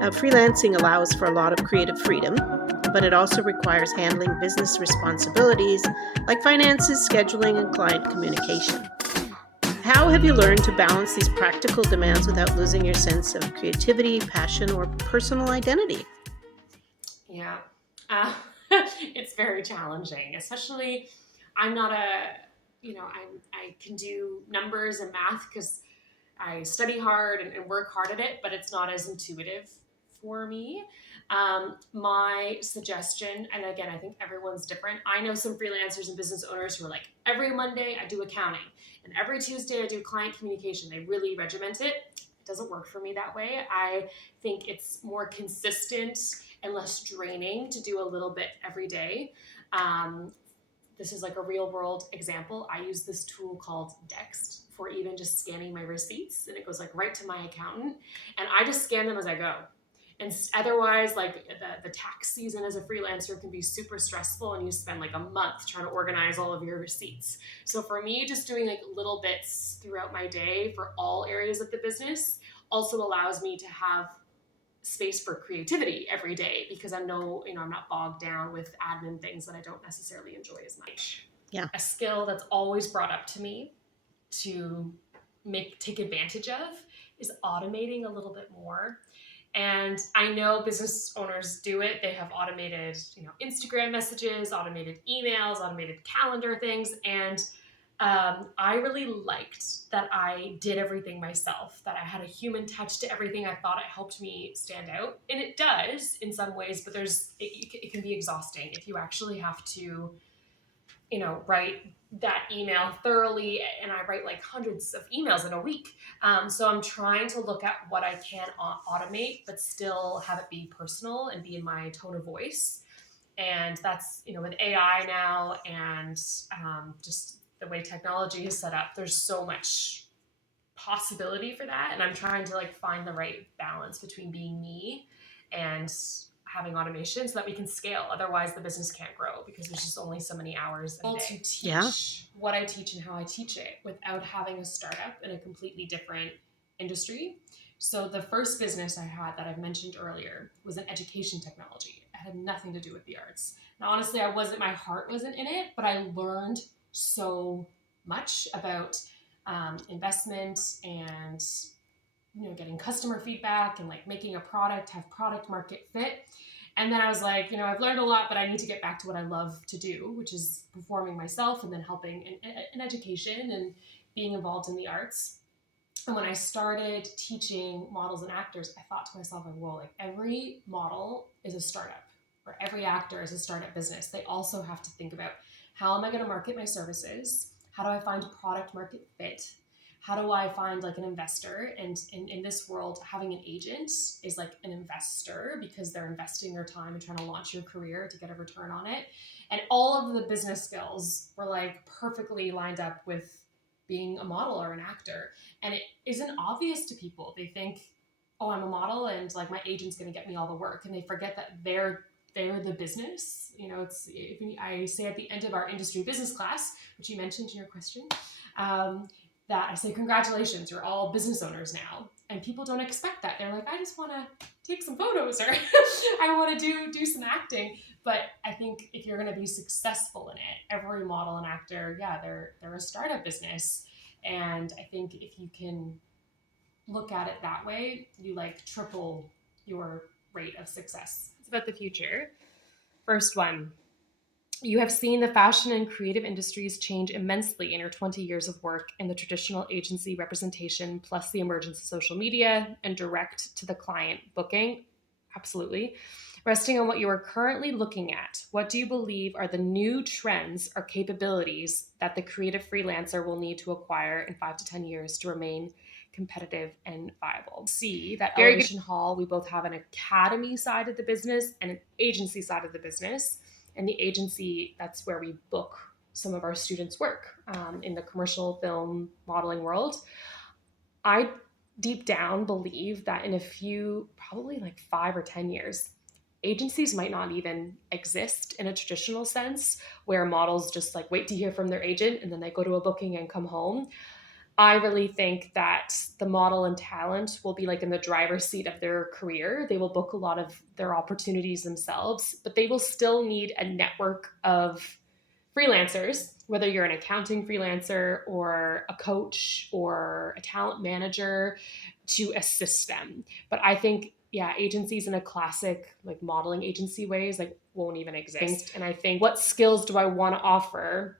Freelancing allows for a lot of creative freedom, but it also requires handling business responsibilities like finances, scheduling, and client communication. How have you learned to balance these practical demands without losing your sense of creativity, passion, or personal identity? Yeah, it's very challenging, especially I'm not I can do numbers and math because I study hard and work hard at it, but it's not as intuitive for me. My suggestion, and again, I think everyone's different. I know some freelancers and business owners who are like, every Monday I do accounting and every Tuesday I do client communication. They really regiment it. It doesn't work for me that way. I think it's more consistent and less draining to do a little bit every day. This is like a real world example. I use this tool called Dext for even just scanning my receipts, and it goes like right to my accountant, and I just scan them as I go. And otherwise, like the tax season as a freelancer can be super stressful, and you spend like a month trying to organize all of your receipts. So for me, just doing like little bits throughout my day for all areas of the business also allows me to have space for creativity every day, because I'm not bogged down with admin things that I don't necessarily enjoy as much. Yeah. A skill that's always brought up to me to take advantage of is automating a little bit more. And I know business owners do it. They have automated, Instagram messages, automated emails, automated calendar things. And I really liked that I did everything myself, that I had a human touch to everything. I thought it helped me stand out. And it does in some ways, but it can be exhausting if you actually have to, write that email thoroughly. And I write like hundreds of emails in a week. So I'm trying to look at what I can automate, but still have it be personal and be in my tone of voice. And that's, with AI now and just the way technology is set up, there's so much possibility for that. And I'm trying to find the right balance between being me and having automation so that we can scale. Otherwise the business can't grow because there's just only so many hours a day to teach what I teach and how I teach it without having a startup in a completely different industry. So the first business I had that I've mentioned earlier was an education technology. It had nothing to do with the arts. Now, honestly, my heart wasn't in it, but I learned so much about investment and getting customer feedback and making a product have product market fit. And then I was like, I've learned a lot, but I need to get back to what I love to do, which is performing myself and then helping in education and being involved in the arts. And when I started teaching models and actors, I thought to myself, every model is a startup, or every actor is a startup business. They also have to think about, how am I going to market my services? How do I find product market fit? How do I find an investor? And in this world, having an agent is like an investor because they're investing their time and trying to launch your career to get a return on it. And all of the business skills were perfectly lined up with being a model or an actor. And it isn't obvious to people. They think, oh, I'm a model and my agent's going to get me all the work. And they forget that they're the business. I say at the end of our industry business class, which you mentioned in your question, that I say, congratulations, you're all business owners now. And people don't expect that. They're like, I just want to take some photos, or I want to do some acting. But I think if you're going to be successful in it, every model and actor, they're a startup business. And I think if you can look at it that way, you triple your rate of success. It's about the future. First one, you have seen the fashion and creative industries change immensely in your 20 years of work in the traditional agency representation, plus the emergence of social media and direct to the client booking. Absolutely. Resting on what you are currently looking at, what do you believe are the new trends or capabilities that the creative freelancer will need to acquire in 5 to 10 years to remain competitive and viable? See that Elevation Hall, we both have an academy side of the business and an agency side of the business. And the agency, that's where we book some of our students' work in the commercial film modeling world. I deep down believe that in a few, probably 5 or 10 years, agencies might not even exist in a traditional sense, where models just wait to hear from their agent and then they go to a booking and come home. I really think that the model and talent will be like in the driver's seat of their career. They will book a lot of their opportunities themselves, but they will still need a network of freelancers, whether you're an accounting freelancer or a coach or a talent manager, to assist them. But I think, yeah, agencies in a classic like modeling agency ways like won't even exist. And I think, what skills do I want to offer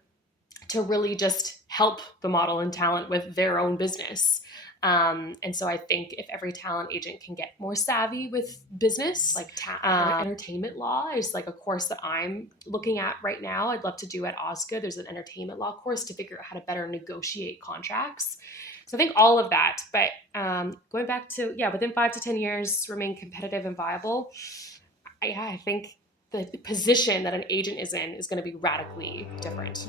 to really just help the model and talent with their own business? And so I think if every talent agent can get more savvy with business, like entertainment law is like a course that I'm looking at right now. I'd love to do at OSCA. There's an entertainment law course to figure out how to better negotiate contracts. So I think all of that, but going back to, yeah, within 5 to 10 years, remain competitive and viable. I think the position that an agent is in is going to be radically different.